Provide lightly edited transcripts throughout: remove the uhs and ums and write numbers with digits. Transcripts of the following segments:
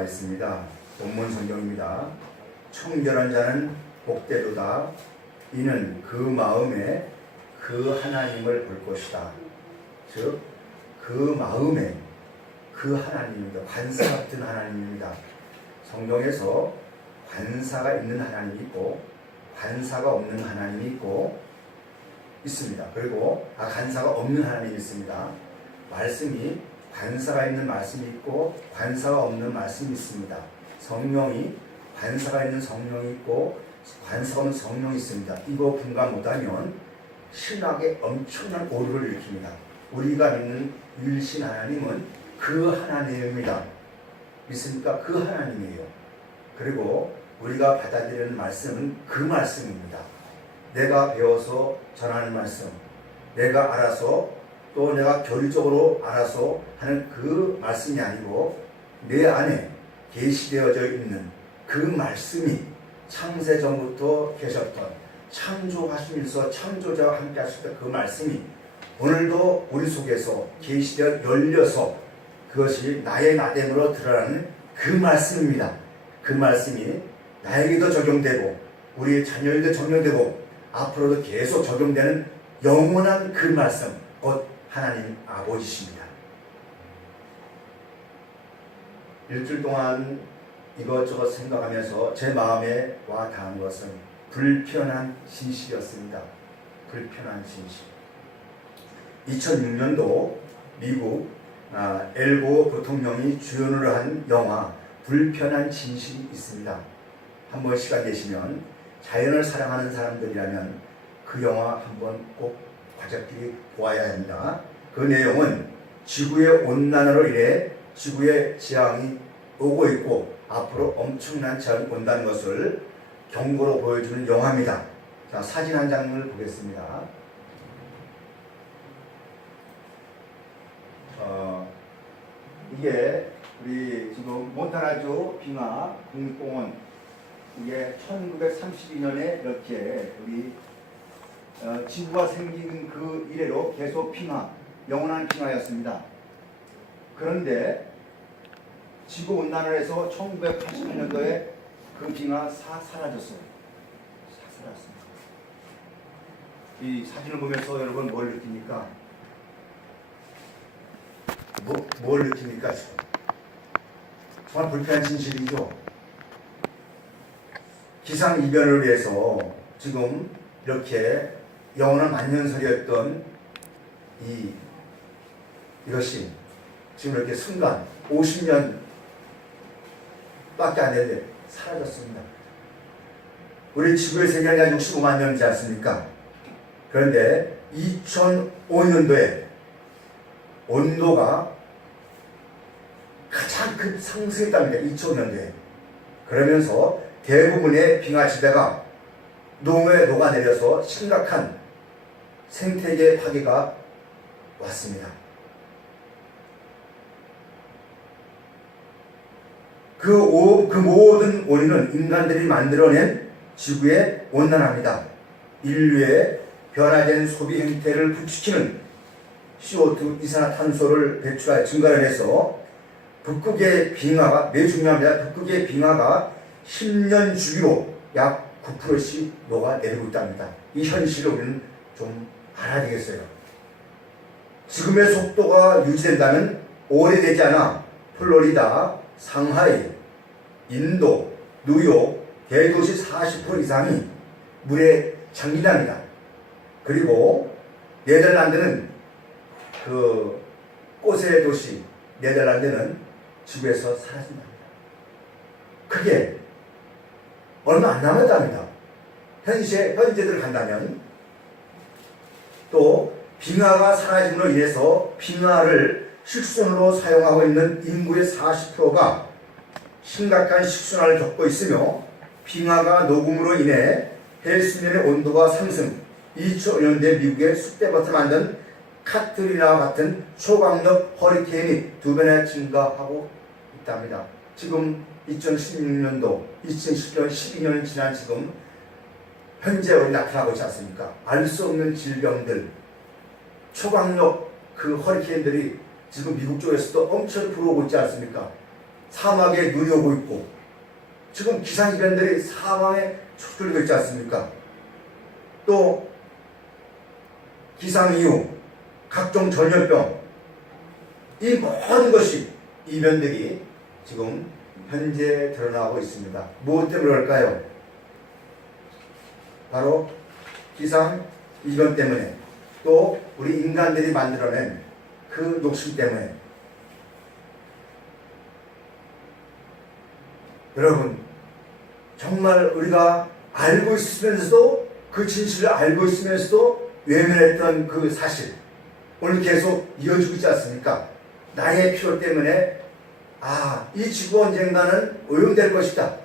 나와 있습니다. 본문 성경입니다. 청결한 자는 복되도다. 이는 그 마음에 그 하나님을 볼 것이다. 즉, 그 마음에 그 하나님입니다. 관사 같은 하나님입니다. 성경에서 관사가 있는 하나님이 있고 관사가 없는 하나님이 있습니다. 그리고 관사가 없는 하나님이 있습니다. 말씀이 관사가 있는 말씀이 있고 관사가 없는 말씀이 있습니다. 성령이 관사가 있는 성령이 있고 관사가 없는 성령이 있습니다. 이거 분간 못하면 신학에 엄청난 오류를 일으킵니다. 우리가 믿는 유일신 하나님은 그 하나님입니다. 믿습니까? 그 하나님이에요. 그리고 우리가 받아들이는 말씀은 그 말씀입니다. 내가 배워서 전하는 말씀, 내가 알아서 또 내가 교리적으로 알아서 하는 그 말씀이 아니고 내 안에 계시되어져 있는 그 말씀이 창세전부터 계셨던 창조하시면서 창조자와 함께 하실 때 그 말씀이 오늘도 우리 속에서 계시되어 열려서 그것이 나의 나됨으로 드러나는 그 말씀입니다. 그 말씀이 나에게도 적용되고 우리 자녀에게도 적용되고 앞으로도 계속 적용되는 영원한 그 말씀, 곧 하나님 아버지십니다. 일주일 동안 이것저것 생각하면서 제 마음에 와 닿은 것은 불편한 진실이었습니다. 불편한 진실. 2006년도 미국 엘고 부통령이 주연을 한 영화 불편한 진실이 있습니다. 한번 시간 되시면 자연을 사랑하는 사람들이라면 그 영화 한번 꼭 가족끼리 보아야 합니다. 그 내용은 지구의 온난화로 인해 지구의 재앙이 오고 있고 앞으로 엄청난 재앙이 온다는 것을 경고로 보여주는 영화입니다. 자, 사진 한 장을 보겠습니다. 이게 우리 지금 몬타나주 빙하 국립공원, 이게 1932년에 이렇게 우리 지구가 생긴 그 이래로 계속 빙하, 영원한 빙하였습니다. 그런데 지구 온난화를 해서 1988년도에 그 빙하 사라졌어요. 사라졌습니다. 이 사진을 보면서 여러분 뭘 느낍니까? 뭘 느낍니까? 정말 불편한 진실이죠. 기상이변을 위해서 지금 이렇게 영원한 만년설이었던 이것이 지금 이렇게 순간 50년 밖에 안 되는데 사라졌습니다. 우리 지구의 세계가 65만 년이지 않습니까? 그런데 2005년도에 온도가 가장 큰 상승했답니다. 2005년도에. 그러면서 대부분의 빙하지대가 농에 녹아내려서 심각한 생태계 파괴가 왔습니다. 그 모든 원인은 인간들이 만들어낸 지구의 온난화입니다. 인류의 변화된 소비 행태를 부추기는 CO2 이산화탄소를 배출하여 증가를 해서 북극의 빙하가 매우 중요합니다. 북극의 빙하가 10년 주기로 약 9%씩 녹아내리고 있답니다. 이 현실을 우리는 좀 알아야 되겠어요. 지금의 속도가 유지된다면 오래되지 않아 플로리다, 상하이, 인도, 뉴욕, 대도시 40% 이상이 물에 잠긴답니다. 그리고 네덜란드는 그 꽃의 도시 네덜란드는 지구에서 사라진답니다. 그게 얼마 안 남았답니다. 현재들 간다면 또 빙하가 사라짐으로 인해서 빙하를 식순으로 사용하고 있는 인구의 40%가 심각한 식순환을 겪고 있으며 빙하가 녹음으로 인해 해수면의 온도가 상승, 2005년대 미국의 쑥대밭을 만든 카트리나와 같은 초강력 허리케인이 2배나 증가하고 있답니다. 지금 2016년도, 2010년, 12년 지난 지금 현재 우리 나타나고 있지 않습니까? 알 수 없는 질병들, 초강력 그 허리케인들이 지금 미국 쪽에서도 엄청 불어오고 있지 않습니까? 사막에 눈이 오고 있고 지금 기상이변들이 사망에 촉들고 있지 않습니까? 또 기상 이후 각종 전염병 이 모든 것이 이변들이 지금 현재 드러나고 있습니다. 무엇 때문에 그럴까요? 바로 기상 이변 때문에 또 우리 인간들이 만들어낸 그 욕심 때문에. 여러분 정말 우리가 알고 있으면서도 그 진실을 알고 있으면서도 외면했던 그 사실 오늘 계속 이어지고 있지 않습니까? 나의 필요 때문에 이 지구 언젠가는 오염될 것이다.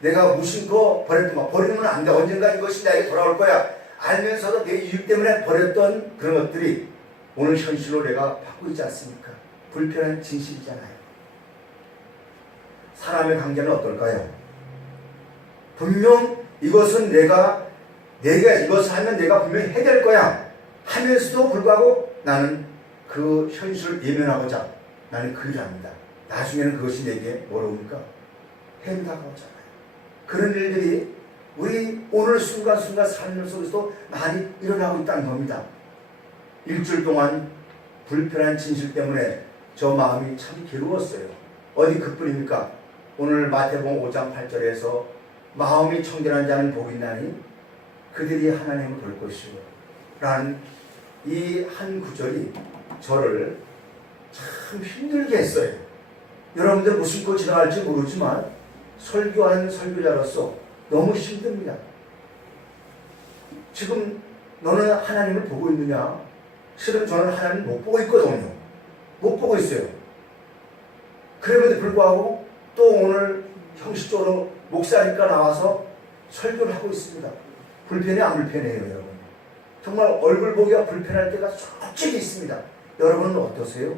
내가 무심코 버렸던 거 버리면 안 돼. 언젠가 이것이 나에게 돌아올 거야. 알면서도 내 이익 때문에 버렸던 그런 것들이 오늘 현실로 내가 받고 있지 않습니까? 불편한 진실이잖아요. 사람의 관계는 어떨까요? 분명 이것은 내가 이것을 하면 내가 분명히 해낼 거야 하면서도 불구하고 나는 그 현실을 예면하고자 나는 그 일을 합니다. 나중에는 그것이 내게 뭐로 옵니까? 해다가 오잖아요. 그런 일들이 우리 오늘 순간순간 삶 속에서도 많이 일어나고 있다는 겁니다. 일주일 동안 불편한 진실 때문에 저 마음이 참 괴로웠어요. 어디 그뿐입니까? 오늘 마태복음 5장 8절에서 마음이 청결한 자는 복이 있나니 그들이 하나님을 볼 것이요 라는 이 한 구절이 저를 참 힘들게 했어요. 여러분들 무심코 지나갈지 모르지만 설교하는 설교자로서 너무 힘듭니다. 지금 너는 하나님을 보고 있느냐? 실은 저는 하나님을 못 보고 있거든요. 못 보고 있어요. 그럼에도 불구하고 또 오늘 형식적으로 목사니까 나와서 설교를 하고 있습니다. 불편해 안 불편해요, 여러분? 정말 얼굴 보기가 불편할 때가 솔직히 있습니다. 여러분은 어떠세요?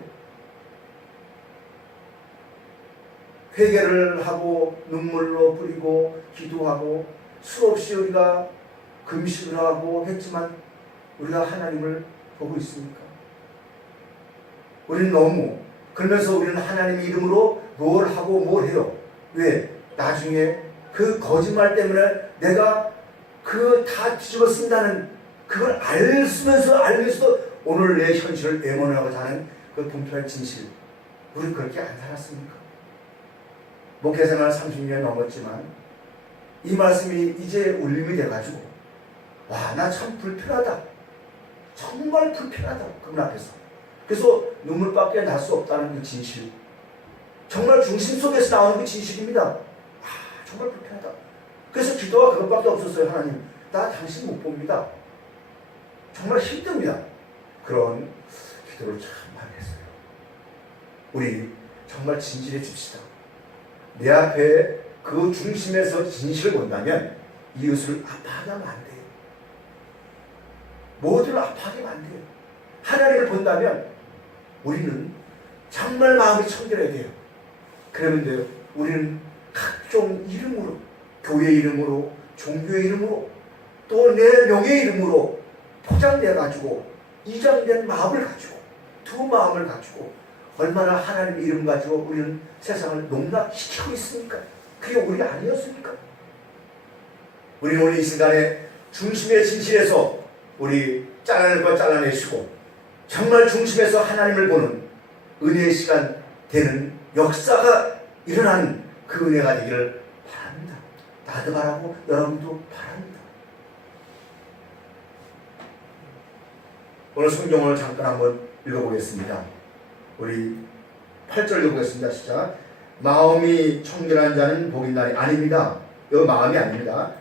회개를 하고 눈물로 뿌리고 기도하고 수없이 우리가 금식을 하고 했지만 우리가 하나님을 보고 있습니까? 우리는 너무 그러면서 우리는 하나님의 이름으로 뭘 하고 뭘 해요. 왜? 나중에 그 거짓말 때문에 내가 그 다 뒤집어 쓴다는 그걸 알면서도 오늘 내 현실을 외면하고자 하는 그 분편한 진실. 우리는 그렇게 안 살았습니까? 목회생활 30년 넘었지만 이 말씀이 이제 울림이 돼가지고 나 참 불편하다. 정말 불편하다. 그분 앞에서. 그래서 눈물밖에 날 수 없다는 그 진실. 정말 중심 속에서 나오는 그 진실입니다. 정말 불편하다. 그래서 기도가 그것밖에 없었어요. 하나님, 나 당신 못 봅니다. 정말 힘듭니다. 그런 기도를 참 많이 했어요. 우리 정말 진실해집시다. 내 앞에 그 중심에서 진실을 본다면 이웃을 아파하게 하면 안 돼요. 모두를 아파하게 하면 안 돼요. 하나님을 본다면 우리는 정말 마음이 청결해야 돼요. 그러면 돼요. 우리는 각종 이름으로, 교회 이름으로, 종교의 이름으로, 또 내 명예의 이름으로 포장되어가지고 이장된 마음을 가지고 두 마음을 가지고 얼마나 하나님의 이름 가지고 우리는 세상을 농락시키고 있습니까? 그게 우리 아니었습니까? 우리는 오늘 이 순간에 중심의 진실에서 우리 잘라낼 것 잘라내시고 정말 중심에서 하나님을 보는 은혜의 시간 되는 역사가 일어나는 그 은혜가 되기를 바랍니다. 나도 바라고 여러분도 바랍니다. 오늘 성경을 잠깐 한번 읽어보겠습니다. 우리 8절 읽어보겠습니다. 시작. 마음이 청결한 자는 복이 있나니. 아닙니다. 이거 마음이 아닙니다.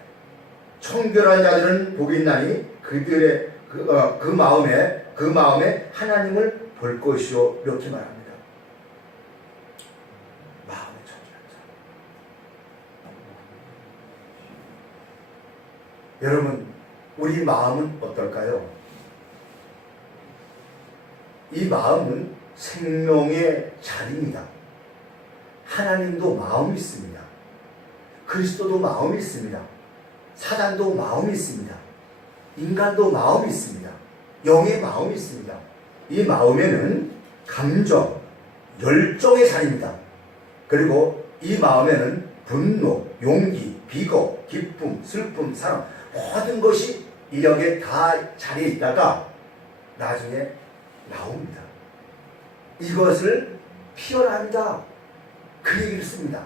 청결한 자들은 복이 있나니 그들의 그 마음에 하나님을 볼 것이요. 이렇게 말합니다. 마음이 청결한 자. 여러분, 우리 마음은 어떨까요? 이 마음은 생명의 자리입니다. 하나님도 마음이 있습니다. 그리스도도 마음이 있습니다. 사단도 마음이 있습니다. 인간도 마음이 있습니다. 영의 마음이 있습니다. 이 마음에는 감정, 열정의 자리입니다. 그리고 이 마음에는 분노, 용기, 비거, 기쁨, 슬픔, 사랑 모든 것이 이력에 다 자리에 있다가 나중에 나옵니다. 이것을 피어난다. 그 얘기를 씁니다.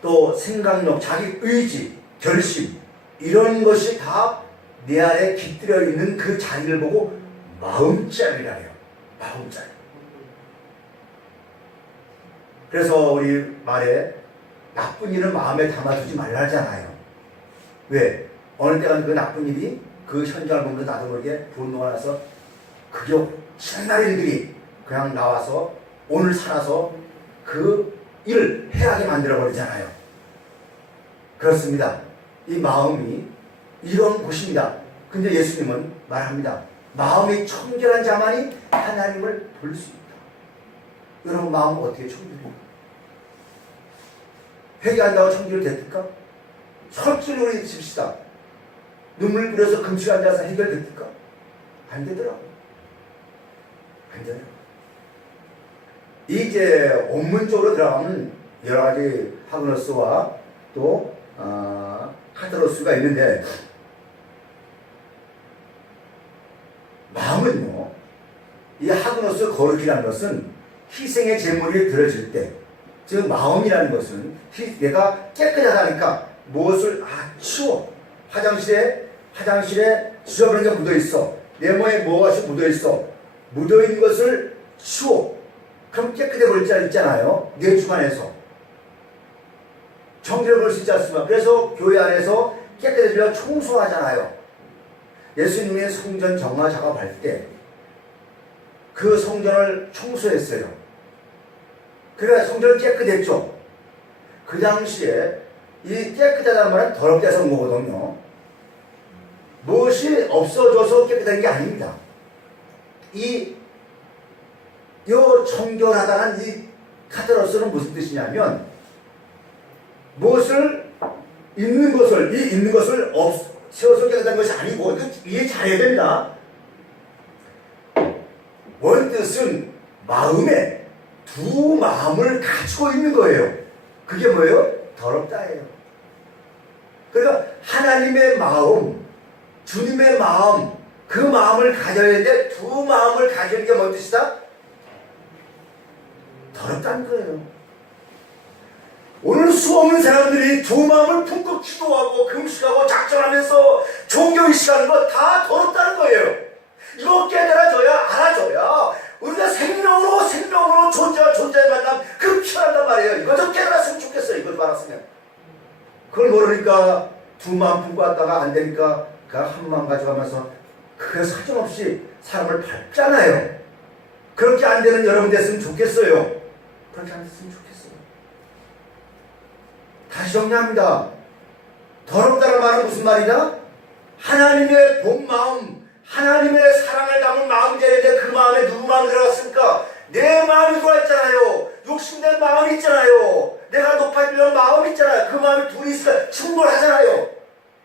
또 생각력, 자기 의지, 결심 이런 것이 다 내 안에 깃들여 있는 그 자리를 보고 마음자리라 해요. 마음자리. 그래서 우리 말에 나쁜 일은 마음에 담아두지 말라잖아요. 왜? 어느 때가 그 나쁜 일이 그 현장을 보면서 나도 모르게 분노가 나서 그게 지난 일들이 그냥 나와서 오늘 살아서 그 일을 해하게 만들어버리잖아요. 그렇습니다. 이 마음이 이런 곳입니다. 근데 예수님은 말합니다. 마음이 청결한 자만이 하나님을 볼 수 있다. 여러분 마음은 어떻게 청결해요? 회개한다고 청결됐을까? 설주를 우리 칩시다. 눈물 뿌려서 금식 앉아서 해결됐을까? 안 되더라고. 안 되더라고. 이제 원문적으로 들어가면 여러 가지 하그노스와 또 카타로스가 있는데 마음은요, 이 하그노스 거룩이라는 것은 희생의 제물이 들어질 때, 즉 마음이라는 것은 내가 깨끗하다니까 무엇을 치워. 화장실에 지저분한 게 묻어있어. 내 몸에 무엇이 묻어있어. 묻어있는 것을 치워. 그럼 깨끗해 보일 줄 있잖아요. 내 주관에서 청결해 볼 수 있지 않습니까? 그래서 교회 안에서 깨끗해지려고 청소하잖아요. 예수님의 성전 정화 작업할 때 그 성전을 청소했어요. 그래야 성전은 깨끗했죠. 그 당시에 이 깨끗하다는 말은 더럽게 해서 온 거거든요. 무엇이 없어져서 깨끗한 게 아닙니다. 요 청결하다는 이 카타로스는 무슨 뜻이냐면 무엇을 있는 것을 채워서 깨끗한 것이 아니고 이해 잘해야 됩니다. 원뜻은 마음에 두 마음을 가지고 있는 거예요. 그게 뭐예요? 더럽다예요. 그러니까 하나님의 마음, 주님의 마음, 그 마음을 가져야 되는데 두 마음을 가지는 게 뭔 뜻이다? 더럽다는 거예요. 오늘 수없는 사람들이 두 마음을 품고 기도하고 금식하고 작정하면서 종교의식하는 거 다 더럽다는 거예요. 이거 깨달아줘야, 알아줘야 우리가 생명으로 존재와 존재의 만남 그 피어난단 말이에요. 이거 좀 깨달았으면 좋겠어요. 이거 좀 알았으면. 그걸 모르니까 두 마음 품고 왔다가 안 되니까 그 한 마음 가져가면서 그게 사정없이 사람을 밟잖아요. 그렇게 안 되는 여러분 됐으면 좋겠어요. 그렇게 안 됐으면 좋겠어요. 다시 정리합니다. 더럽다는 말은 무슨 말이다? 하나님의 본 마음, 하나님의 사랑을 담은 마음이 되는데 그 마음에 누구 마음이 들어갔습니까? 내 마음이 들어왔잖아요. 욕심된 마음이 있잖아요. 내가 높아지려는 마음이 있잖아요. 그 마음이 둘이 있으니까 충돌하잖아요.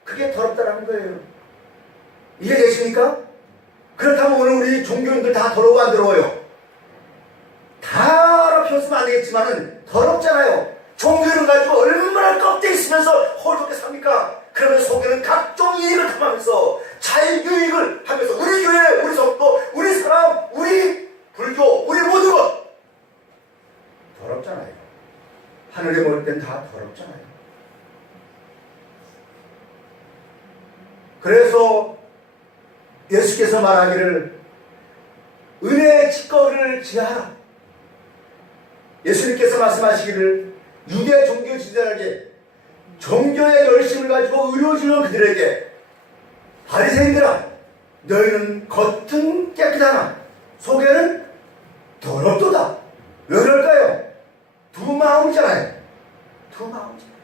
그게 더럽다는 거예요. 이해되십니까? 그렇다면 오늘 우리 종교인들 다 더러워 안 더러워요? 다 더럽혔으면 안 되겠지만은 더럽잖아요. 종교를 가지고 얼마나 껍데기 있으면서 홀쭉하게 삽니까? 그러면 속에는 각종 이익을 탐하면서 자유유익을 하면서 우리 교회, 우리 성도, 우리 사람, 우리 불교, 우리 모든 것 더럽잖아요. 하늘에 모일 땐 다 더럽잖아요. 그래서 예수께서 말하기를 은혜의 직거를 지하라. 예수님께서 말씀하시기를 유대 종교 지도자에게 종교의 열심을 가지고 의료주는 그들에게 바리새인들아 너희는 겉은 깨끗하나 속에는 더럽도다. 왜 그럴까요? 두 마음이잖아요. 두 마음이잖아요.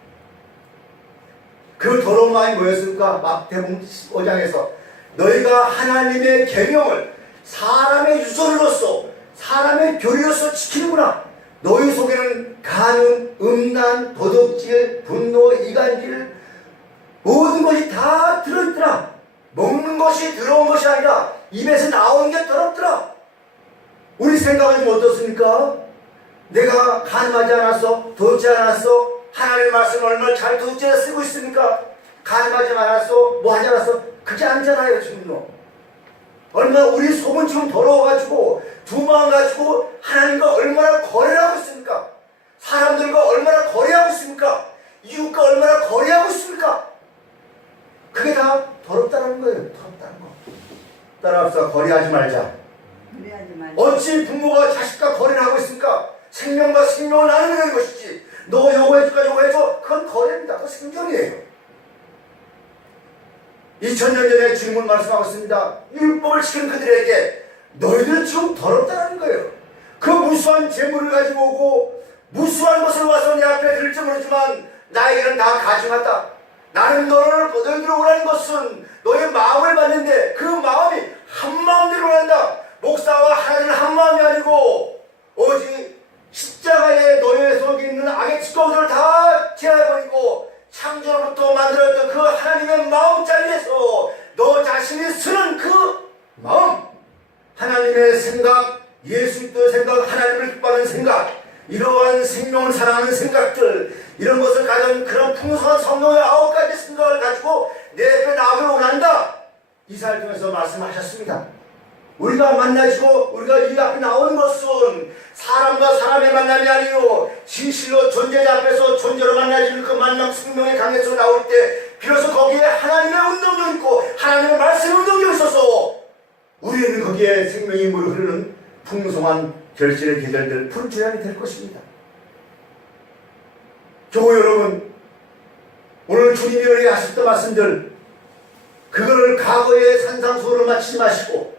그 더러운 마음이 뭐였습니까? 마태복음 15장에서 너희가 하나님의 계명을 사람의 유전으로서 사람의 교리로서 지키는구나. 너희 속에는 간음, 음란, 도둑질, 분노, 이간질 모든 것이 다 들어있더라. 먹는 것이 더러운 것이 아니라 입에서 나오는 게 더럽더라. 우리 생각은 좀 어떻습니까? 내가 가늠하지 않았어? 도둑지 않았어? 하나님의 말씀을 얼마나 잘 도둑질해 쓰고 있습니까? 가늠하지 않았어? 뭐 하지 않았어? 그게 아니잖아요 지금요. 얼마나 우리 속은 지금 더러워가지고 두 마음 가지고 하나님과 얼마나 거래를 하고 있습니까? 사람들과 얼마나 거래하고 있습니까? 이웃과 얼마나 거래하고 있습니까? 그게 다 더럽다는 거예요. 더럽다는 거. 따라합시다. 거래하지 말자. 어찌 부모가 자식과 거래를 하고 있습니까? 생명과 생명을 나누는 것이지. 너 요거 해줄까 요거 해줘. 그건 거래입니다. 그건 생존이에요. 2000년 전에 주님은 말씀하고 있습니다. 율법을 지키는 그들에게 너희들은 지금 더럽다는 거예요. 그 무수한 재물을 가지고 오고 무수한 것을 와서 내 앞에 들지 모르지만 나에게는 다 가증하다. 나는 너희들 오라는 것은 너의 마음을 받는데 그 마음이 한 마음대로 한다. 목사와 하나님은 한 마음이 아니고 오직 십자가에 너희 속에 있는 악의 직거들을 다 제하여버리고 창조로부터 만들었던 그 하나님의 마음자리에서 너 자신이 쓰는 그 마음, 하나님의 생각, 예수 그리스도의 생각, 하나님을 기뻐하는 생각, 이러한 생명을 사랑하는 생각들, 이런 것을 가진 그런 풍성한 성령의 9가지 생각을 가지고 내 앞에 나오기를 원한다. 이사야를 통해서 말씀하셨습니다. 우리가 만나시고 우리가 이 앞에 나오는 것은 사람과 사람의 만남이 아니요 진실로 존재자 앞에서 존재로 만나지는 그 만남 생명의 강에서 나올 때 비로소 거기에 하나님의 운동력이 있고 하나님의 말씀의 운동력이 있어서 우리는 거기에 생명이 물을 흐르는 풍성한 결실의 계절들 푸르주양이 될 것입니다. 교회 여러분, 오늘 주님이 우리에게 하셨던 말씀들 그거를 과거의 산상수훈으로 마치지 마시고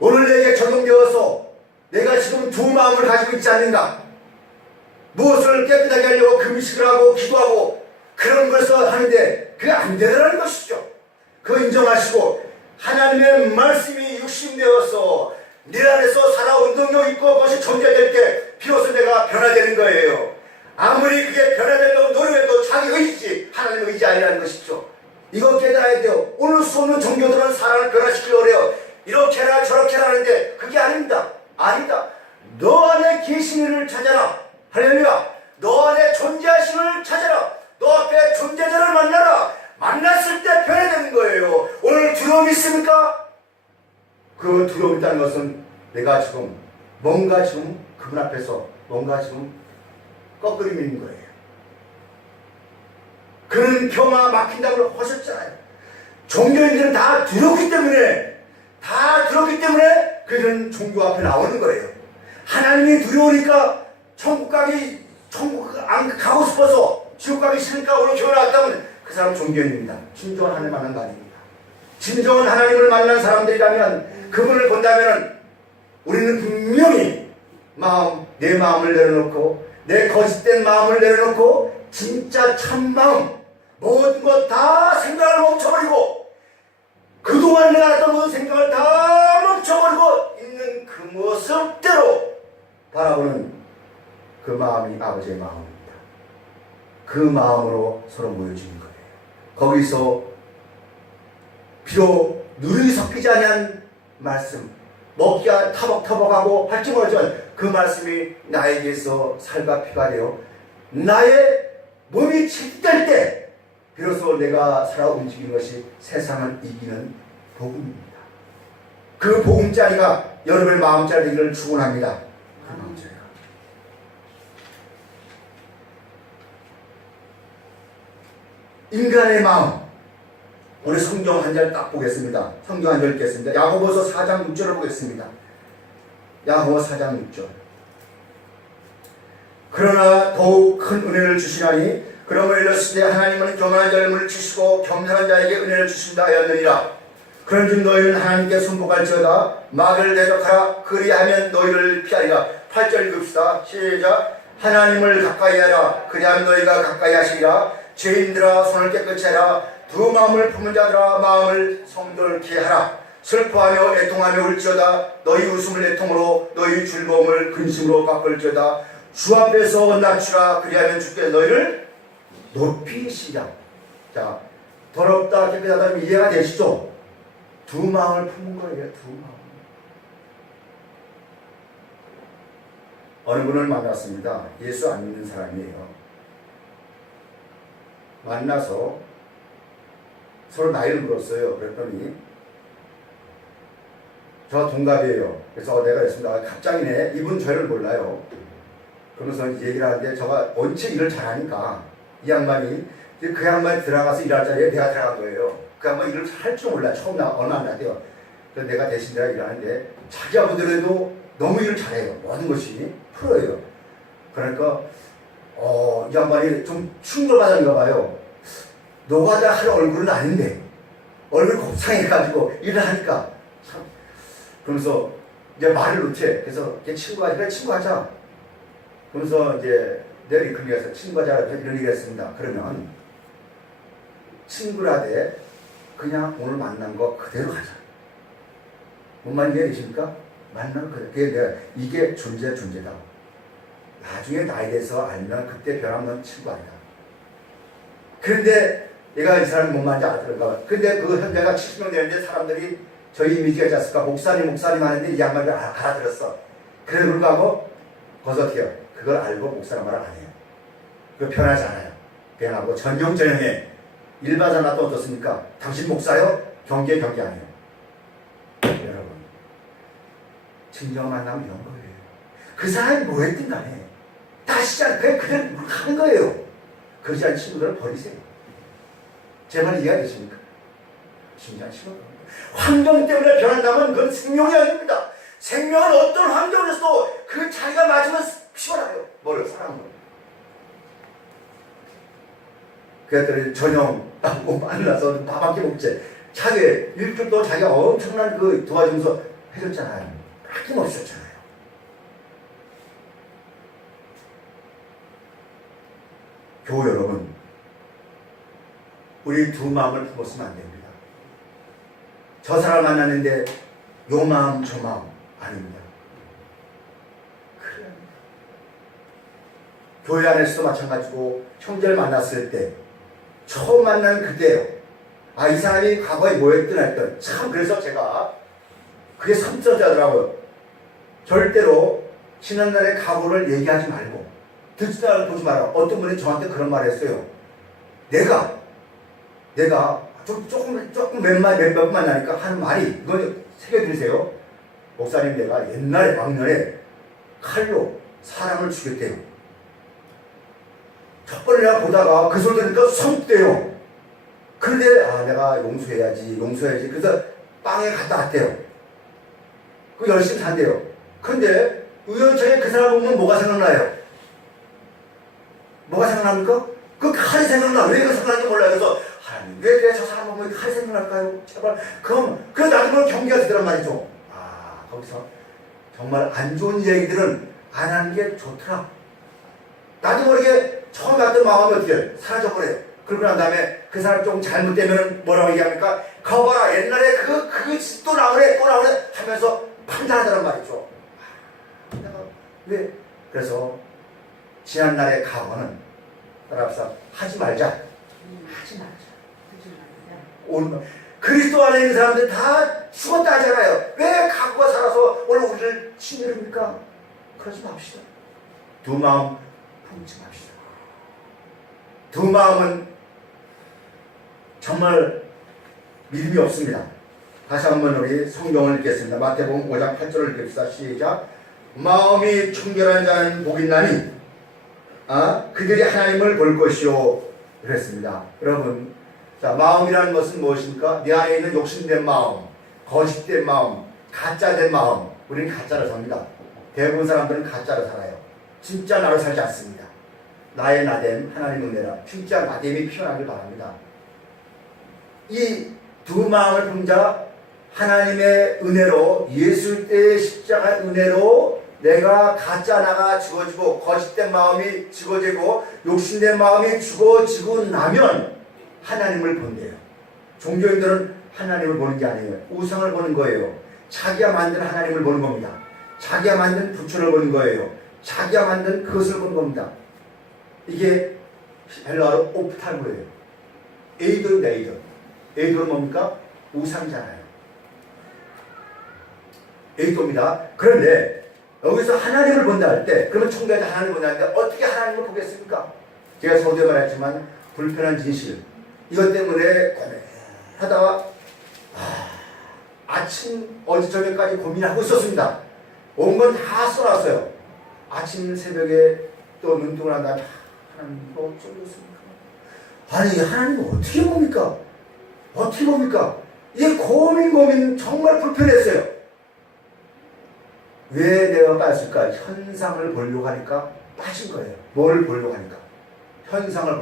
오늘 내게 적용되어서 내가 지금 두 마음을 가지고 있지 않는가? 무엇을 깨끗하게 하려고 금식을 하고 기도하고 그런 것을 하는데 그게 안 되더라는 것이죠. 그거 인정하시고 하나님의 말씀이 육신되어서 내 안에서 살아온 능력 있고 그것이 존재될 때 비로소 내가 변화되는 거예요. 아무리 그게 변화되려고 노력해도 자기 의지지 하나님의 의지 아니라는 것이죠. 이거 깨달아야 돼요. 오늘 수없는 종교들은 사람을 변화시키려고 해요. 이렇게 해라 저렇게 해라 하는데 그게 아닙니다. 아니다. 너 안에 계신 이를 찾아라. 할렐루야. 너 안에 존재하심을 찾아라. 너 앞에 존재자를 만나라. 만났을 때 변화되는 거예요. 오늘 두려움이 있습니까? 그 두려움이 있다는 것은 내가 지금 뭔가 지금 그분 앞에서 뭔가 지금 꺼끄림이 있는 거예요. 그는 병아 막힌다고 하셨잖아요. 종교인들은 다 두렵기 때문에 그들은 종교 앞에 나오는 거예요. 하나님이 두려우니까 천국 안 가고 싶어서 지옥 가기 싫으니까 오늘 교회 나왔다면 그 사람은 종교인입니다. 진정한 하나님 만난 거 아닙니다. 진정한 하나님을 만난 사람들이라면 그분을 본다면 우리는 분명히 내 마음을 내려놓고 내 거짓된 마음을 내려놓고 진짜 참마음 모든 것 다 생각을 멈춰버리고 그동안 내가 했던 모든 생각을 다 멈춰버리고 있는 그 모습대로 바라보는 그 마음이 아버지의 마음입니다. 그 마음으로 서로 모여지는 거예요. 거기서 비록 누르기 섞이지 않은 말씀 먹기가 터벅터벅하고 할지 모르지만 그 말씀이 나에게서 살과 피가 되어 나의 몸이 칠될 때 비로소 내가 살아 움직이는 것이 세상을 이기는 복음입니다. 그 복음자리가 여러분의 마음자리를 축원합니다. 그 마음자리가 인간의 마음. 우리 성경 한 절 딱 보겠습니다. 성경 한 절 읽겠습니다. 야고보서 4장 6절을 보겠습니다. 야고보 4장 6절. 그러나 더욱 큰 은혜를 주시나니 그러므로 이르시되 하나님은 교만한 자를 물리치시고 겸손한 자에게 은혜를 주신다 하였느니라. 그런즉 너희는 하나님께 순복할지어다. 마귀를 대적하라. 그리하면 너희를 피하리라. 8절 읽읍시다. 시작. 하나님을 가까이 하라. 그리하면 너희가 가까이 하시리라. 죄인들아 손을 깨끗이 하라. 두 마음을 품은 자들아 마음을 성돌케 하라. 슬퍼하며 애통하며 울지어다. 너희 웃음을 애통으로 너희 즐거움을 근심으로 바꿀지어다. 주 앞에서 낮추라. 그리하면 주께서 너희를 높이시라. 자, 더럽다 깨끗하다 이해가 되시죠? 두 마음을 품은 거예요. 두 마음. 어느 분을 만났습니다. 예수 안 믿는 사람이에요. 만나서 서로 나이를 물었어요. 그랬더니 저 동갑이에요. 그래서 내가 그랬습니다. 갑자기네. 이분 저를 몰라요. 그러면서 얘기를 하는데 제가 원체 일을 잘하니까 이 양반이 그 양반이 들어가서 일할 자리에 내가 들어간 거예요. 그 양반 일을 할 줄 몰라. 처음 얼마 안 났대요. 그래서 내가 대신 내가 일하는데 자기 아버지라도 너무 일을 잘해요. 모든 것이 프로예요. 그러니까 이 양반이 좀 충격을 받았는가 봐요. 노가다 할 얼굴은 아닌데 얼굴 곱상해가지고 일을 하니까 참. 그러면서 이제 말을 못해. 그래서 걔 친구하자. 그래 친구하자. 그러면서 이제 내가 이끌려서 친구하자 이런 얘기를 했습니다. 그러면 친구라되 그냥 오늘 만난 거 그대로 하자. 뭔 말인지 이해되십니까? 만난 거 그대로. 이게 존재다. 나중에 나에 대해서 알면 그때 변하면 친구 아니다. 그런데 내가 이 사람이 뭔 말인지 알아들은가. 근데 그 현장가 70명 되는데 사람들이 저희 이미지가 있지 않습니까? 목사님 하는데 이 양반이 알아들었어. 그래 불구하고 거기서 어떻게 해요? 그걸 알고 목사란 말을 안 해요. 그거 편하지 않아요. 그냥 하고 전형에 일반 사람 또 어떻습니까? 당신 목사요? 경계 아니에요. 여러분 진정 만나면 이런 거예요. 그 사람이 뭐 했든 간에 다시 그냥 그대로 하는 거예요. 그러지 않은 친구들을 버리세요. 제 말 이해가 되십니까? 진짜 친구들 환경 때문에 변한다면 그건 생명이 아닙니다. 생명은 어떤 환경에서도 그 자기가 맞으면 피어나요. 뭐를 사랑을. 그랬더니 저녁하고 만나서 밥 한 끼 먹지. 자기 일주일 동안 자기가 엄청난 그 도와주면서 해줬잖아요. 아낌없이 줬잖아요. 교우 여러분, 우리 두 마음을 품었으면 안 됩니다. 저 사람 만났는데 요 마음 저 마음 아닙니다. 그래. 교회 안에서도 마찬가지고 형제를 만났을 때 처음 만난 그때요. 이 사람이 과거에 뭐 했든 했든 참 그래서 제가 그게 섬찟하더라고요. 절대로 지난날의 과거를 얘기하지 말고 듣지도 않고 보지 마라. 어떤 분이 저한테 그런 말을 했어요. 내가 조금 몇 번 만나니까 하는 말이, 이건 새겨드리세요. 목사님, 내가 옛날에 왕년에 칼로 사람을 죽였대요. 첫 번에 내가 보다가 그 소리 들으니까 성대요. 그런데 내가 용서해야지. 그래서 빵에 갔다 왔대요. 그 열심히 산대요. 근데 우연찮게 그 사람 보면 뭐가 생각나요? 뭐가 생각납니까? 그 칼이 생각나. 왜 그 생각나는지 몰라요. 그래서 하나님, 왜 저 사람 보면 칼이 생각날까요? 제발. 그럼 나중에 경계가 되더란 말이죠. 거기서 정말 안 좋은 이야기들은 안 하는 게 좋더라. 나도 모르게 처음 봤던 마음이 어떻게 사라져버려요. 그러고 난 다음에 그 사람 조금 잘못되면 뭐라고 얘기합니까? 거봐라, 옛날에 그 짓 또 나오네 하면서 판단하더란 말이죠. 내가 왜? 그래서 지난날의 과거는 따라합시다. 하지 말자. 그리스도 안에 있는 사람들 다 죽었다 하잖아요. 왜 과거가 살아서 오늘 우리를 치밀합니까? 그러지 맙시다. 두 마음 품지 맙시다. 두 마음은 정말 믿음이 없습니다. 다시 한번 우리 성경을 읽겠습니다. 마태복음 5장 8절을 읽읍시다. 시작. 마음이 청결한 자는 복이 있나니 그들이 하나님을 볼 것이요. 그랬습니다. 여러분, 자, 마음이라는 것은 무엇입니까? 내 안에 있는 욕심된 마음, 거짓된 마음, 가짜된 마음. 우리는 가짜로 삽니다. 대부분 사람들은 가짜로 살아요. 진짜 나로 살지 않습니다. 나의 나됨, 하나님 은혜라. 진짜 나됨이 피어나길 바랍니다. 이 두 마음을 품자 하나님의 은혜로, 예수 때의 십자가 은혜로 내가 가짜 나가 죽어지고 거짓된 마음이 죽어지고 욕심된 마음이 죽어지고 나면 하나님을 본대요. 종교인들은 하나님을 보는 게 아니에요. 우상을 보는 거예요. 자기가 만든 하나님을 보는 겁니다. 자기가 만든 부처를 보는 거예요. 자기가 만든 그것을 보는 겁니다. 이게 헬라어로 옵탈모예요. 에이도는 뭡니까? 우상이잖아요. 에이도입니다. 그런데 여기서 하나님을 본다 할 때, 그러면 청교자 하나님을 본다 할 때 어떻게 하나님을 보겠습니까? 제가 서두에 말했지만 불편한 진실, 이것 때문에 고민하다가 아침 어제 저녁까지 고민하고 있었습니다. 온 건 다 써놨어요. 아침 새벽에 또 눈뜨고 난 다음에 하나님 이거 어쩌겠습니까? 아니 하나님 어떻게 봅니까? 어떻게 봅니까? 이게 고민 정말 불편했어요. 왜 내가 빠졌을까? 현상을 보려고 하니까 빠진 거예요. 뭘 보려고 하니까?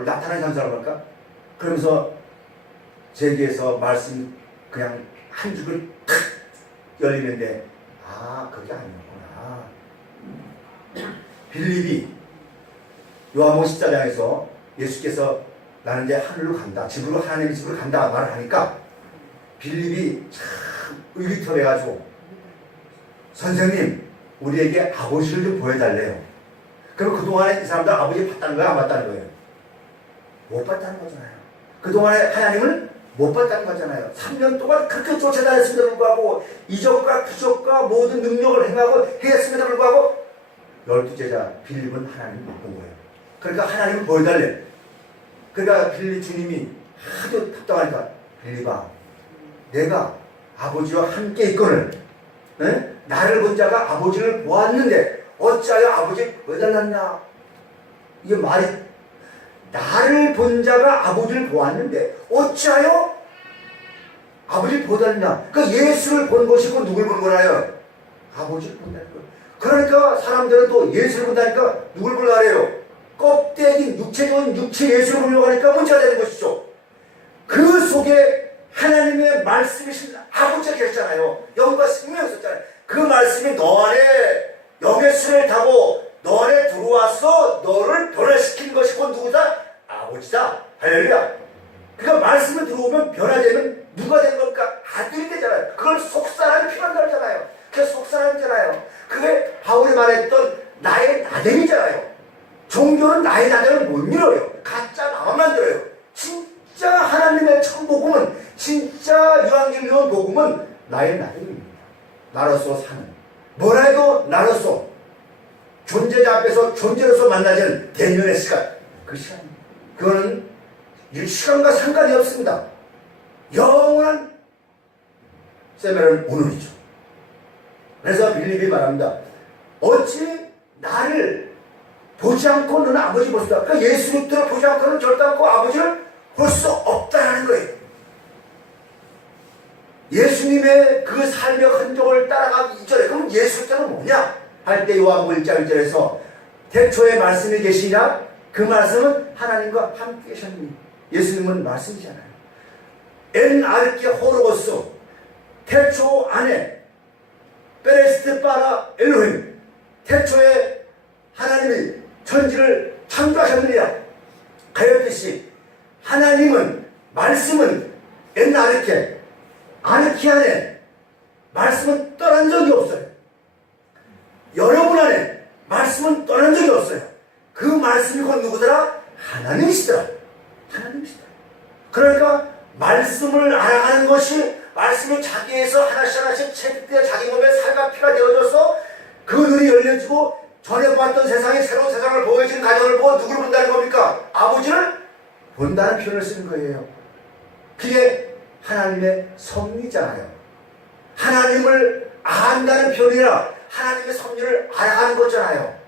나타나는 현상을 볼까? 그러면서 제게서 말씀 그냥 한 줄을 탁 열리는데 그게 아니었구나. 빌립이 요한복음 14장에서 예수께서 나는 이제 하늘로 간다, 집으로 하나님의 집으로 간다 말을 하니까 빌립이 참 의기투합해가지고 선생님 우리에게 아버지를 좀 보여달래요. 그럼 그동안에 이 사람들 아버지 봤다는 거야, 안 봤다는 거예요? 못 봤다는 거잖아요. 그동안에 하나님을 못 봤다는 거잖아요. 3년 동안 그렇게 쫓아다녔음에도 불구하고 이적과 기적과 모든 능력을 행하고 했음에도 불구하고 12제자 빌립은 하나님을 못 본 거예요. 그러니까 하나님을 보여달래. 그러니까 빌립 주님이 하도 답답하니까 빌립아 내가 아버지와 함께 있거늘 나를 본 자가 아버지를 보았는데 어찌하여 아버지를 보여달랐냐. 이게 말이 나를 본 자가 아버지를 보았는데 어찌하여 아버지를 보달냐. 그러니까 예수를 본 것이고 누굴 본 거나요? 아버지를 본다는 거예요. 그러니까 사람들은 또 예수를 본다니까 누굴 보려고 하래요? 껍데기 육체적인 육체 예수를 보려고 하니까 문제가 되는 것이죠. 그 속에 하나님의 말씀이신 아버지가 계셨잖아요. 영과 생명이 있었잖아요. 그 말씀이 너 안에 영의 수레를 타고 너 안에 들어와서 너를 변화시킨 것이 곧 누구다? 아버지다. 할렐루야. 그러니까 말씀을 들어오면 변화되면 누가 된 겁니까? 아들이 되잖아요. 그걸 속사람이 필요한다고 하잖아요. 그게 속사람이잖아요. 그게 바울이 말했던 나의 나됨이잖아요. 종교는 나의 나됨을 못 밀어요. 가짜 나만 만들어요. 진짜 하나님의 천복음은, 진짜 유한길리온 복음은 나의 나됨입니다. 나로서 사는, 뭐라 해도 나로서 존재자 앞에서 존재로서 만나지는 대면의 시간, 그 시간입니다. 그거는 시간과 상관이 없습니다. 영원한 세메는 오늘이죠. 그래서 빌립이 말합니다. 어찌 나를 보지 않고 너는 아버지 볼 수 없다. 그러니까 예수 그리스도를 보지 않고는 결단코 아버지를 볼 수 없다는 거예요. 예수님의 그 삶의 흔적을 따라가기 이전에 그럼 예수 그리스도는 뭐냐? 할 때 요한복음 1장 1절에서 태초에 말씀이 계시냐? 그 말씀은 하나님과 함께 계셨니? 예수님은 말씀이잖아요. 엔 아르케 호로고스 태초 안에 베레스트 파라 엘로힘 태초에 하나님이 천지를 창조하셨느냐 하였듯이 하나님은 말씀은 엔 아르케 안에 말씀은 떠난 적이 없어요. 여러분 안에 말씀은 떠난 적이 없어요. 그 말씀이 곧 누구더라? 하나님이시더라. 하나님이시더라. 그러니까 말씀을 알아가는 것이 말씀을 자기에서 하나씩 체득되어 자기 몸에 살과 피가 되어져서 그 눈이 열려지고 전에 보았던 세상이 새로운 세상을 보여주는 가정을 보고 누구를 본다는 겁니까? 아버지를 본다는 표현을 쓰는 거예요. 그게 하나님의 섭리잖아요. 하나님을 안다는 표현이라 하나님의 섭리를 알아가는 거잖아요.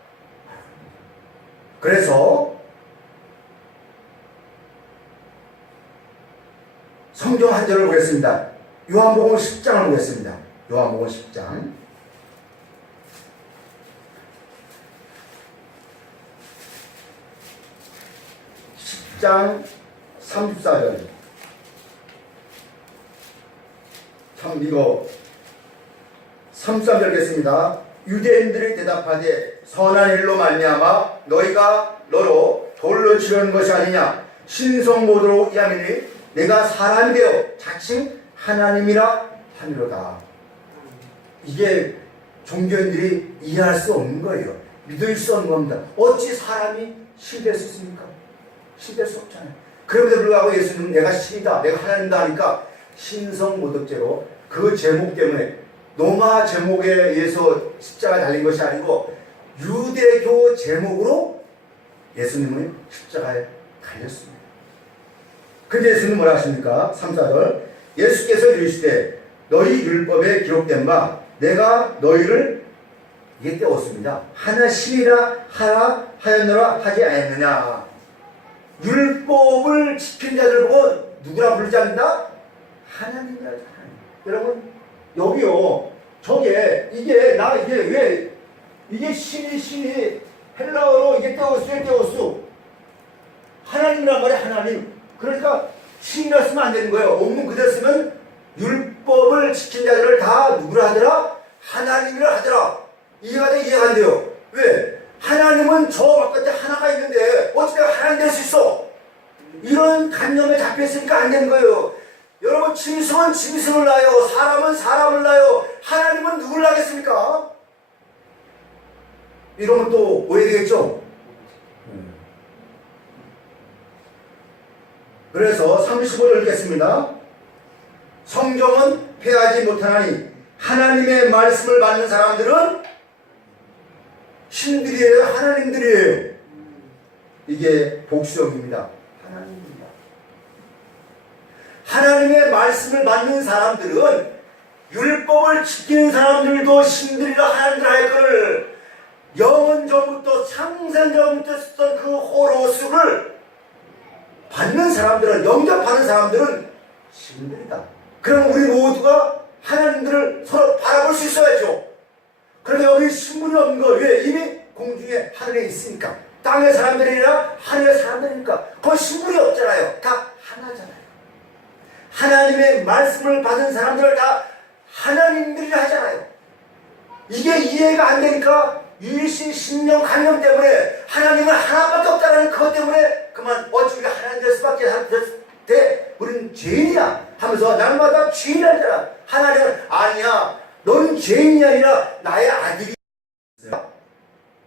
그래서 성경 한 절을 보겠습니다. 요한복음 10장을 보겠습니다. 요한복음 10장 10장 34절. 참 이거 33절 읽겠습니다. 유대인들이 대답하되 선한 일로 말미암아 너희가 너로 돌로 치려는 것이 아니냐. 신성모도로 이함이니 내가 사람이 되어 자칭 하나님이라 하미로다. 이게 종교인들이 이해할 수 없는 거예요. 믿을 수 없는 겁니다. 어찌 사람이 신될 수 있습니까? 신될 수 없잖아요. 그럼에도 불구하고 예수님은 내가 신이다, 내가 하나님이다 하니까 신성모독죄로 그 제목 때문에 로마 제목에 의해서 십자가 달린 것이 아니고 유대교 제목으로 예수님은 십자가에 달렸습니다. 근데 예수님은 뭐라 하십니까? 3, 4절 예수께서 이르시되 너희 율법에 기록된 바 내가 너희를 이게 떼었습니다. 하나 심이라 하라 하였노라 하지 않느냐. 율법을 지킨 자들 보고 누구라 부르지 않는다? 하나님이라 하나님. 여러분 여기요 이게 왜 이게 신이 헬라어로 이게 떼오스 하나님이란 말이야. 하나님. 그러니까 신이라 쓰면 안 되는 거예요. 원문 그대로 쓰면 율법을 지킨 자들을 다 누구라 하더라? 하나님이라 하더라. 이해가 돼? 이해가 안 돼요. 왜? 하나님은 저 바깥에 하나가 있는데 어떻게 하나님 될 수 있어? 이런 관념에 잡혔으니까 안 되는 거예요. 여러분 짐승은 짐승을 낳아요. 사람은 사람을 낳아요. 하나님은 누굴 낳겠습니까? 이러면 또 오해되겠죠? 그래서 35절 읽겠습니다. 성경은 패하지 못하나니 하나님의 말씀을 받는 사람들은 신들이에요? 하나님들이에요? 이게 복수형입니다. 하나님입니다. 하나님의 말씀을 받는 사람들은 율법을 지키는 사람들도 신들이라 하나님들 할걸 영원 전부터 창세 전부터 쓰던 그 호로스를 받는 사람들은 영접하는 사람들은 신들이다. 그럼 우리 모두가 하나님들을 서로 바라볼 수 있어야죠. 그러니까 여기 신분이 없는 거 왜? 이미 공중에 하늘에 있으니까. 땅의 사람들이나 하늘의 사람들이니까 그 신분이 없잖아요. 다 하나잖아요. 하나님의 말씀을 받은 사람들을 다 하나님들이라 하잖아요. 이게 이해가 안 되니까 유일신 신령 관념 때문에 하나님은 하나밖에 없다는 그것 때문에 그만 어찌 우리가 하나님 될 수밖에 돼. 우리는 죄인이야 하면서 날마다 죄인이라 하잖아. 하나님은 아니야. 넌 죄인이 아니라 나의 아들이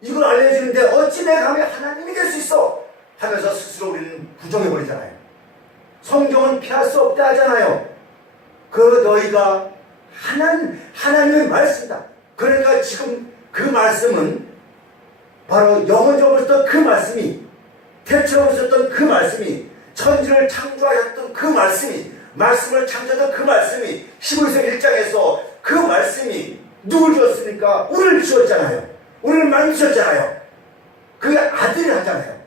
이걸 알려주는데 어찌 내가 감히 하나님이 될 수 있어 하면서 스스로 우리는 부정해버리잖아요. 성경은 피할 수 없다 하잖아요. 그 너희가 하나님의 말씀이다. 그러니까 지금 그 말씀은 바로 영원적으로 있었던 그 말씀이 태초에 있었던 그 말씀이 천지를 창조하셨던 그 말씀을 창조하던 그 말씀이 히브리서 1장에서 그 말씀이 누굴 주었습니까? 우리를 주었잖아요. 우리를 만드셨잖아요. 그게 아들이 하잖아요.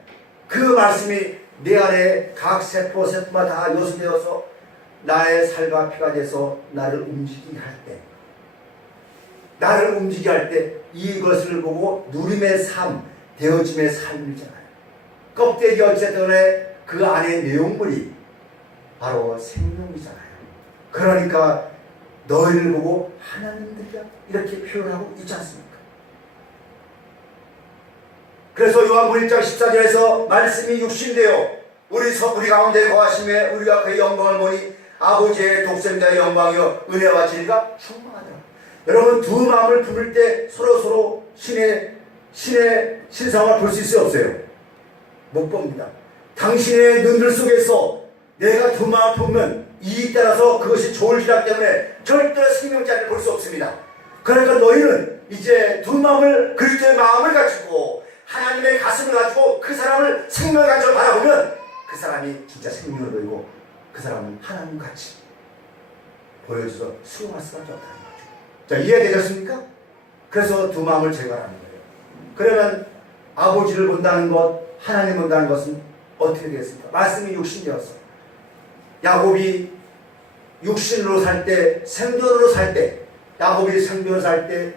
그 말씀이 내 안에 각 세포마다 다 요소되어서 나의 살과 피가 돼서 나를 움직이게 할 때 이것을 보고 누림의 삶, 되어짐의 삶이잖아요. 껍데기 어쨌든 그 안에 내용물이 바로 생명이잖아요. 그러니까 너희를 보고 하나님들이야 이렇게 표현하고 있지 않습니까? 그래서 요한복음 1장 14절에서 말씀이 육신되어 우리 가운데 거하심에 우리가 그의 영광을 보니 아버지의 독생자의 영광이요 은혜와 진리가 충만하더라. 여러분 두 마음을 품을 때 서로 신의 신상을 볼 수 있어요 없어요? 못 봅니다. 당신의 눈들 속에서 내가 두 마음 품으면 이에 따라서 그것이 좋을지라 때문에 절대로 생명자를 볼 수 없습니다. 그러니까 너희는 이제 두 마음을 그리스도의 마음을 가지고 하나님의 가슴을 가지고 그 사람을 생명을 가지고 바라보면 그 사람이 진짜 생명을 보이고 그 사람은 하나님같이 보여줘서 수용할 수밖에 없다는 거죠. 자, 이해되셨습니까? 그래서 두 마음을 제거하는 거예요. 그러면 아버지를 본다는 것, 하나님 본다는 것은 어떻게 되겠습니까? 말씀이 육신이어서 야곱이 육신으로 살 때, 생존으로 살 때, 야곱이 생존으로 살 때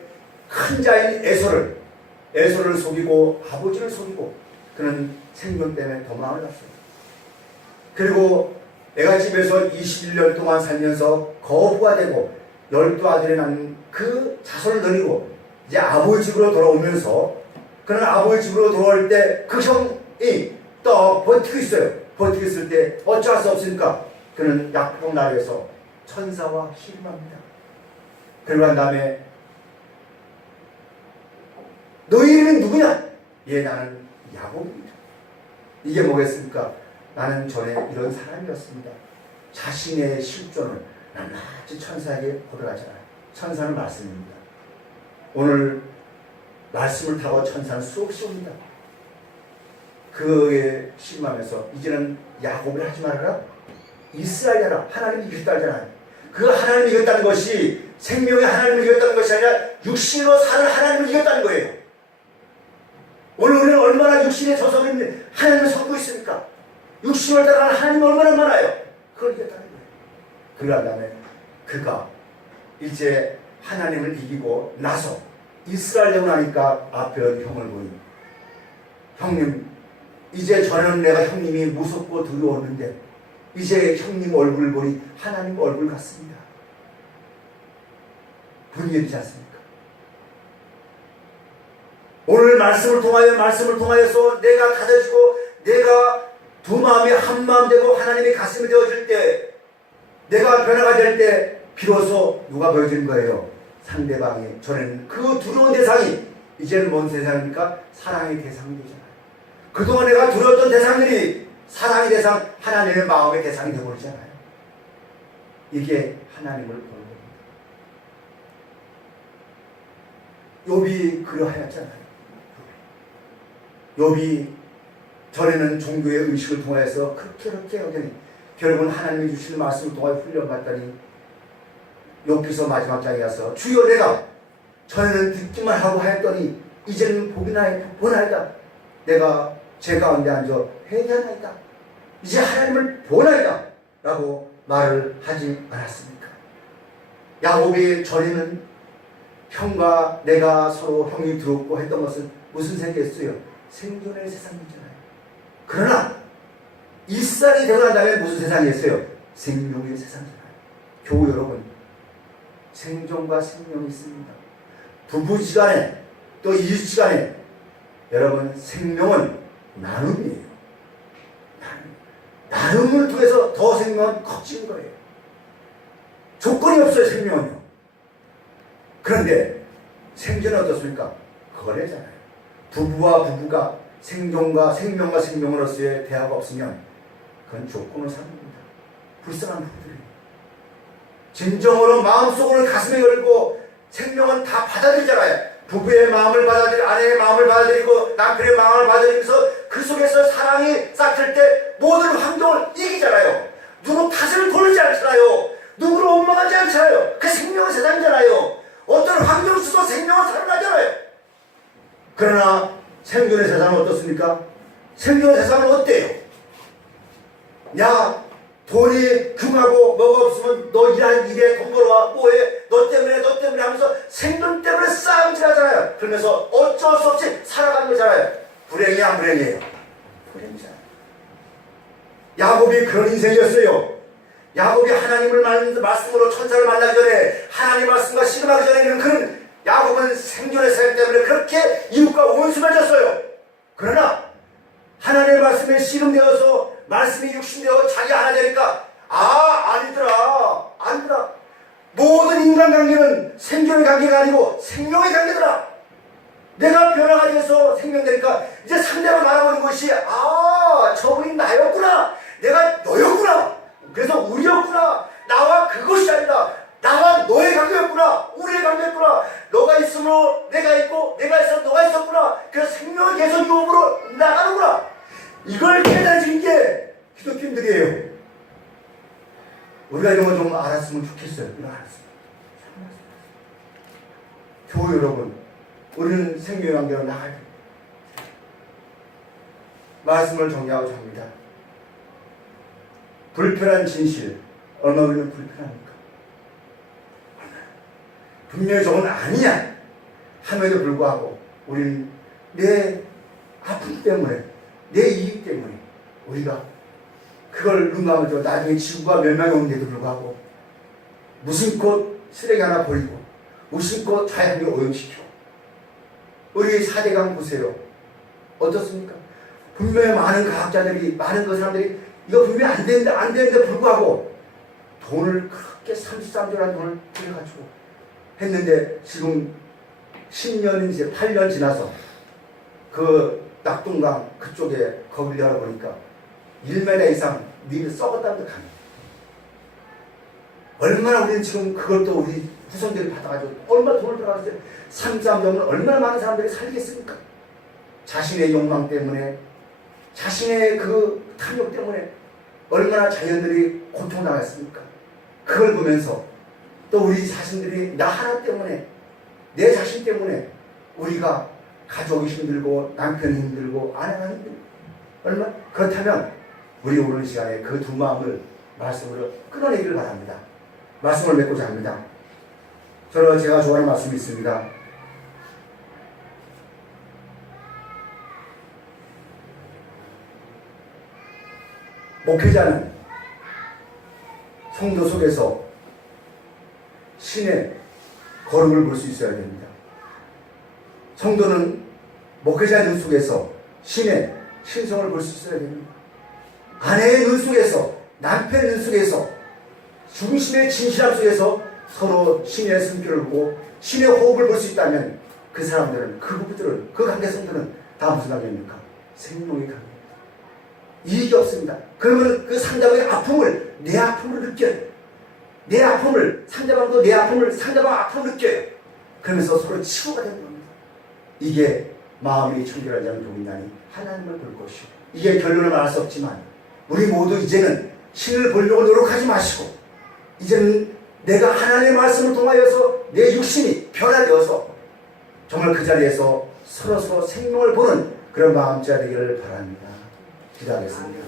큰 자인 에서를 속이고 아버지를 속이고 그는 생존 때문에 도망을 갔어요. 그리고 내가 집에서 21년 동안 살면서 거부가 되고 12아들이 낳는 그 자손을 데리고 이제 아버지 집으로 돌아오면서 그는 아버지 집으로 돌아올 때 그 형이 또 버티고 있어요. 버티고 있을 때 어쩔 수 없으니까 그는 약봉 나라에서 천사와 씨름합니다. 그러고 난 다음에 너희 이름은 누구냐? 예, 나는 야곱입니다. 이게 뭐겠습니까? 나는 전에 이런 사람이었습니다. 자신의 실존을 낱낱이 천사에게 고백하잖아요. 천사는 말씀입니다. 오늘 말씀을 타고 천사는 수없이 옵니다. 그에 실망해서 이제는 야곱을 하지 말아라, 이스라엘 하라. 하나님이 이겼다잖아요. 그 하나님이 이겼다는 것이 생명의 하나님을 이겼다는 것이 아니라 육신으로 사는 하나님을 이겼다는 거예요. 오늘 우리는 얼마나 육신에 져서 하나님을 섬기고 있습니까? 육신을 따라가는 하나님이 얼마나 많아요. 그걸 이겼다는 거예요. 그러한 다음에 그가 이제 하나님을 이기고 나서 이스라엘 되고 나니까 앞에 형을 보니, 형님, 이제 저는 내가 형님이 무섭고 두려웠는데 이제 형님 얼굴을 보니 하나님 얼굴 같습니다. 분열이지 않습니까? 오늘 말씀을 통하여서 내가 다져지고 내가 두 마음이 한 마음 되고 하나님의 가슴이 되어질 때, 내가 변화가 될 때 비로소 누가 보여지는 거예요? 상대방이. 전에는 그 두려운 대상이 이제는 뭔 대상입니까? 사랑의 대상이 되잖아요. 그동안 내가 두려웠던 대상들이 사랑의 대상, 하나님의 마음의 대상이 되어버리잖아요. 이게 하나님을 보는 겁니다. 욥이 그러하였잖아요. 욥이 전에는 종교의 의식을 통해서 그렇게 하더니 결국은 하나님이 주시는 말씀을 통하여 훈련받더니 욥기서 마지막 장에 가서 주여, 내가 전에는 듣기만 하고 하였더니 이제는 보나이다. 내가 제 가운데 앉아 회개하나이다. 이제 하나님을 보나이다 라고 말을 하지 않았습니까? 야곱이 전에는 형과 내가 서로 형이 두렵고 했던 것은 무슨 세계였어요? 생존의 세상이잖아요. 그러나 이스라엘이 되고 난 다음에 무슨 세상이었어요? 생명의 세상이잖아요. 교우 여러분, 생존과 생명이 있습니다. 부부지간에 또 이웃지간에 여러분, 생명은 나눔이에요. 나눔을 통해서 더 생명은 커지는 거예요. 조건이 없어요, 생명은요. 그런데 생존은 어떻습니까? 거래잖아요. 부부와 부부가 생명과 생명으로서의 대화가 없으면 그건 조건을 삼는 겁니다. 불쌍한 부부들이 진정으로 마음속으로 가슴에 열고 생명은 다 받아들이잖아요. 부부의 마음을 받아들이고 아내의 마음을 받아들이고 남편의 마음을 받아들이면서 그 속에서 사랑이 싹틀 때 모든 환경을 이기잖아요. 누구 탓을 돌리지 않잖아요. 누구를 원망하지 않잖아요. 그 생명의 세상이잖아요. 어떤 환경 속에서 생명은 살아나잖아요. 그러나 생존의 세상은 어떻습니까? 생존의 세상은 어때요? 야, 돈이 궁하고 뭐가 없으면 너 일한 일에 돈 벌어와, 뭐해, 너 때문에 하면서 생존 때문에 싸움질하잖아요. 그러면서 어쩔 수 없이 살아가는 거잖아요. 불행이야, 안 불행이에요? 불행이잖아요. 야곱이 그런 인생이었어요. 야곱이 하나님을 말씀으로 천사를 만나기 전에, 하나님 말씀과 씨름하기 전에는 그는 야곱은 생존의 삶 때문에 그렇게 이웃과 원수맺었어요. 그러나 하나님의 말씀에 씨름되어서 말씀이 육신되어 자기 하나 되니까 아니더라. 모든 인간관계는 생존의 관계가 아니고 생명의 관계더라. 내가 변화가 돼서 생명되니까 이제 상대방 알아보는 것이 저분이 나였구나, 내가 너였구나, 그래서 우리였구나, 나와 그것이 아니라 나와 너의 관계였구나, 우리의 관계였구나, 너가 있으므로 내가 있고 내가 있어 너가 있었구나, 그래서 생명이 계속 유업으로 나가는구나. 이걸 깨달아지는 게 기독교인들이에요. 우리가 이런 거 좀 알았으면 좋겠어요. 이거 알았어요. 교우 여러분, 우리는 생명의 관계로 나가야 돼요. 말씀을 정리하고자 합니다. 불편한 진실, 얼마나 우리는 불편합니까? 분명히 저건 아니야 함에도 불구하고 우리는 내 아픔 때문에, 내 이익 때문에 우리가 그걸 눈감아줘 나중에 지구가 멸망이 오는데도 불구하고 무심코 쓰레기 하나 버리고 무심코 자연을 오염시켜. 우리 4대강 보세요. 어떻습니까? 분명히 많은 과학자들이, 많은 그 사람들이 이거 분명히 안 되는데 불구하고 돈을 그렇게 33조라는 돈을 들여가지고 했는데 지금 10년, 이제 8년 지나서 그 낙동강 그쪽에 거기를 열어보니까 1m 이상 미리 썩었다는 듯 합니다. 얼마나 우리는 지금 그걸 또 우리 후손들이 받아가지고 얼마나 돈을 들어가서 삼삼점은 얼마나 많은 사람들이 살겠습니까? 자신의 욕망 때문에, 자신의 그 탐욕 때문에 얼마나 자연들이 고통당했습니까? 그걸 보면서 또 우리 자신들이 나 하나 때문에, 내 자신 때문에 우리가 가족이 힘들고 남편이 힘들고 아내가 힘들고 그렇다면 우리 오늘 시간에 그 두 마음을 말씀으로 끊어내기를 바랍니다. 말씀을 맺고자 합니다. 제가 좋아하는 말씀이 있습니다. 목회자는 성도 속에서 신의 거룩을 볼 수 있어야 됩니다. 성도는 목회자의 눈 속에서 신의 신성을 볼 수 있어야 됩니다. 아내의 눈 속에서, 남편의 눈 속에서, 중심의 진실함 속에서 서로 신의 숨결을 보고 신의 호흡을 볼 수 있다면 그 사람들은, 그 관계성들은 다 무슨 관계입니까? 생명의 관계입니다. 이익이 없습니다. 그러면 그 상대방의 아픔을, 내 아픔을 느껴요. 내 아픔을, 상대방도 내 아픔을, 상대방 아픔을 느껴요. 그러면서 서로 치유가 되는 겁니다. 이게 마음이 청결하지 않은 동인단이 하나님을 볼 것이요. 이게 결론을 말할 수 없지만 우리 모두 이제는 신을 보려고 노력하지 마시고 이제는 내가 하나님의 말씀을 통하여서 내 육신이 변화되어서 정말 그 자리에서 서로 생명을 보는 그런 마음자 되기를 바랍니다. 기도하겠습니다.